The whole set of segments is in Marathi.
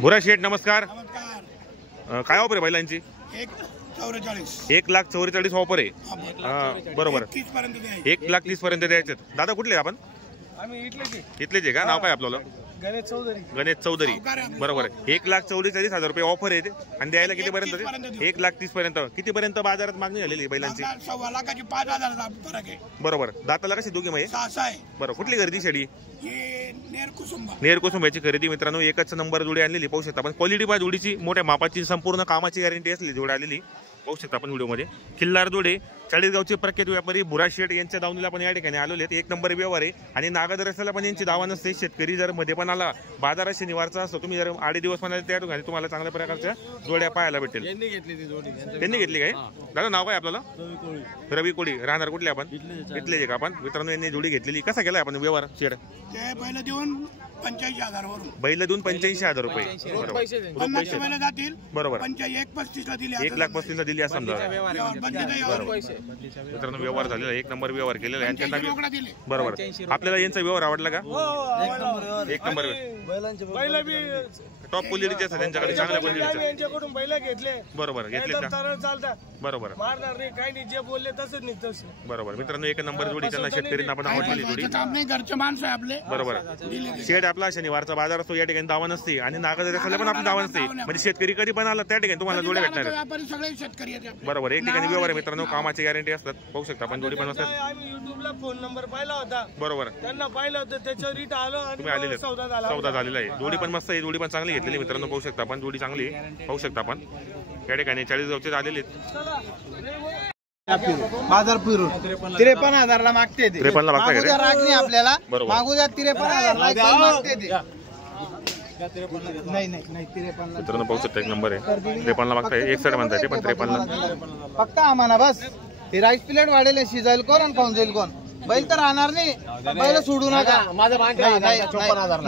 भुरा शेठ नमस्कार. नमस्कार. काय ऑफर आहे बैलांची? 1,44,000 ऑफर आहे. बरोबर 1,30,000 पर्यंत द्यायचे. दादा कुठले आपण? आम्ही इथलेच आहे का? नाव काय आपल्याला? गणेश चौधरी. बरोबर आहे. 1,44,000 रुपये ऑफर आहे आणि द्यायला किती पर्यंत? 1,30,000 पर्यंत. किती पर्यंत बाजारात मागणी झालेली बैलांची? 5,00,000. बरोबर. दाताला कशी दोघी माहिती? बरोबर. कुठली खरेदी शेडी? नेर कुसुंबाची खरेदी मित्रांनो. एकच नंबर जोडी आणलेली पाहू शकता आपण. क्वालिटी बाय जोडीची मोठ्या मापाची संपूर्ण कामाची गॅरंटी असलेली जोडी आलेली पाहू शकता आपण व्हिडिओमध्ये. खिल्लार जोडे चाळीसगावचे प्रख्यात व्यापारी भुरा शेठ यांच्या दावणीला पण या ठिकाणी आलेले आहेत. 1 नंबर व्यवहार आहे आणि नागाद रस्त्याला पण यांची दावा नसते. शेतकरी जर मध्ये पण आला बाजारात शनिवारचा असतो, तुम्ही जर 8 दिवस म्हणाले त्या ठिकाणी तुम्हाला चांगल्या प्रकारच्या जोड्या पाहायला भेटेल. त्यांनी घेतली काय? दादा नाव काय आपल्याला? रवी कोळी. राहणार कुठले आपण? इथले आहे का आपण? मित्रांनो यांनी जोडी घेतलेली. कसा केलाय आपण व्यवहार शेड? बैल देऊन 85,000 बैल देऊन 85,000 रुपये. बरोबर. 1,35,000 दिली असं समजा. मित्रांनो व्यवहार झालेला 1 नंबर व्यवहार केलेला आहे. बरोबर. आपल्याला यांचा व्यवहार आवडला का? 1 नंबर. टॉप क्वालिटीचे असतात त्यांच्याकडे, चांगल्या क्वालिटीचे. यांच्याकडून बैल घेतले. बरोबर घेतले का? चालतात. बरोबर. मारणार नाही काही नाही, जे बोलले तसंच निघतं. बरोबर. मित्रांनो 1 नंबर जोडी त्यांना शेतकऱ्यांना आपण आवडलेली जोडी. घरचे माणसं आहे आपले. बरोबर. शेड आपला शनिवारचा बाजार असतो, या ठिकाणी दावा नसते आणि नागाच्या पण आपण दावा नसते. म्हणजे शेतकरी कधी पण आला त्या ठिकाणी तुम्हाला जोड्या भेटणार. सगळे शेतकरी आहेत. बरोबर. एक ठिकाणी व्यवहार आहे मित्रांनो, कामाची गॅरंटी असतात. पाहू शकता आपण जोडी पण असतात. आम्ही युट्यूबला फोन नंबर पाहिला होता. बरोबर. त्यांना पाहिलं होतं, त्याच्यावर रीट आलो आणि सौदा झालेला आहे. जोडी पण मस्त आहे, जोडी पण चांगली घेतलेली मित्रांनो. पाहू शकता आपण जोडी चांगली पाहू शकता आपण. या ठिकाणी 40,000 आलेले बाजार फिरून 53,000 मागते. 53 मागताय का? आपल्याला मागू द्या 53,000 मागते ते. नाही मित्रांनो पाहू शकता 1 नंबर आहे. 53 मागताय. 61 म्हणताय ते पण 53. फक्त आम्हाला बस हे राईस प्लेट वाढेल. शिजायला कोण आणि खाऊन जाईल कोण? बैल तर राहणार नाही. बैल सोडू नका. माझा बरोबर. 54,000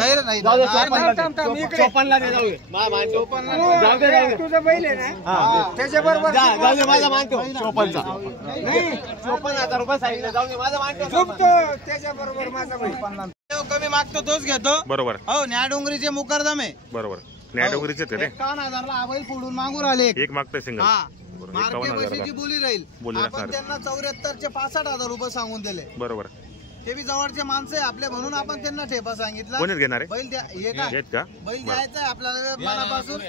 कमी मागतो तोच घेतो. बरोबर. हो न्या डोंगरीचे मुकरदम आहे. बरोबर. न्यायडोंगरीचे ते 51,000 बैल फोडून मागू राहिले. एक मागताय सिंगल. मार्केट बोली राहील. आपण त्यांना 74,000 चे 65,000 रुपये सांगून दिले. बरोबर. ते बी जवळचे माणसं आहे आपले म्हणून आपण त्यांना ठेपा सांगितला. कोणीच घेणार आहे? बैल का? बैल द्यायचा आहे आपल्याला मनापासून.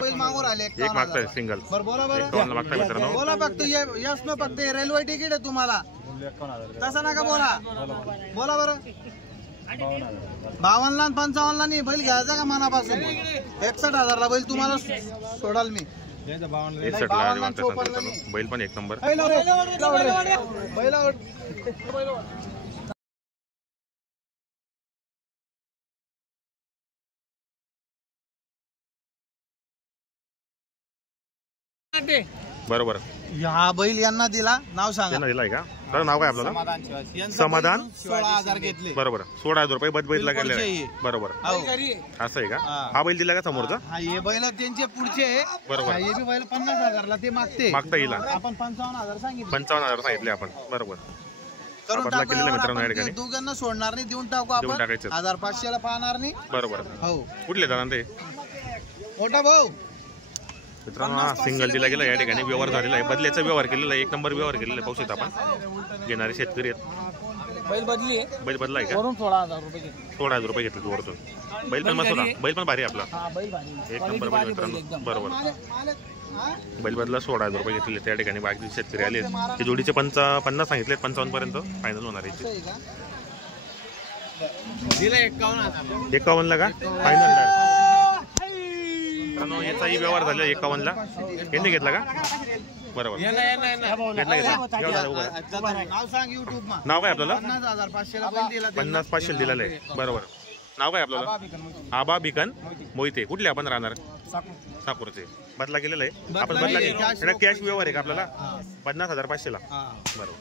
बैल मागून राहिले. एक मागताय सिंगल. बरं बोला बरं. मागताय मित्रांनो. बोला फक्त यस न फक्त रेल्वे तिकीट आहे तुम्हाला. तसं नका बोला. बोला बरं. 52 आणि 55 नाही बैल घ्यायचा का मनापासून. 61,000 बैल तुम्हाला सोडाल मी. 61 बैल पण 1 नंबर. बरोबर. हा बैल यांना दिला. नाव सांगा. दिलाय का? तर नाव काय आपल्याला? समाधान. 16,000 घेतले. बरोबर. 16,000 रुपये बदबैतला गेले. बरोबर. असं आहे का? हा बैल दिला का समोरचा? हे बैल त्यांचे पुढचे. बरोबर. हे बी बैल 50,000 ते मागता येईल. आपण 55,000 सांगितले. 55,000 सांगितले आपण. बरोबर. करून टाकू. दोघांना सोडणार नाही. देऊन टाकू आपण. 1,500 पाहणार नाही. बरोबर. हो. कुठले जाणार ते? मोठा भाऊ. मित्रांनो सिंगल दिला गेला. या ठिकाणी व्यवहार झालेला आहे. बदल्याचा व्यवहार केलेला आहे. 1 नंबर व्यवहार केलेला आहे. पाहू शकता आपण. घेणारे शेतकरी आहेत. बैल बदली. बैल बदलाय का? 16,000 रुपये घेतले वरतून. बैल पण मस्त होता. बैल पण भारी आपला. 1 नंबर बैल मित्रांनो. बरोबर. बैल बदला 16,000 रुपये घेतले. त्या ठिकाणी बाकी शेतकरी आले. ते जोडीचे 50 सांगितले. 55 पर्यंत फायनल होणार आहे. 51 का फायनल? याचाही व्यवहार झाला 51 ला. यांनी घेतला का? बरोबर. नाव काय आपल्याला? 50,500 दिलेलं आहे. बरोबर. नाव काय आपल्याला? आबा बिकन मोहिते. कुठले आपण राहणार? साकूरचे. बदला केलेला आहे आपण. बदला कॅश व्यवहार आहे का आपल्याला? 50,500 ला. बरोबर.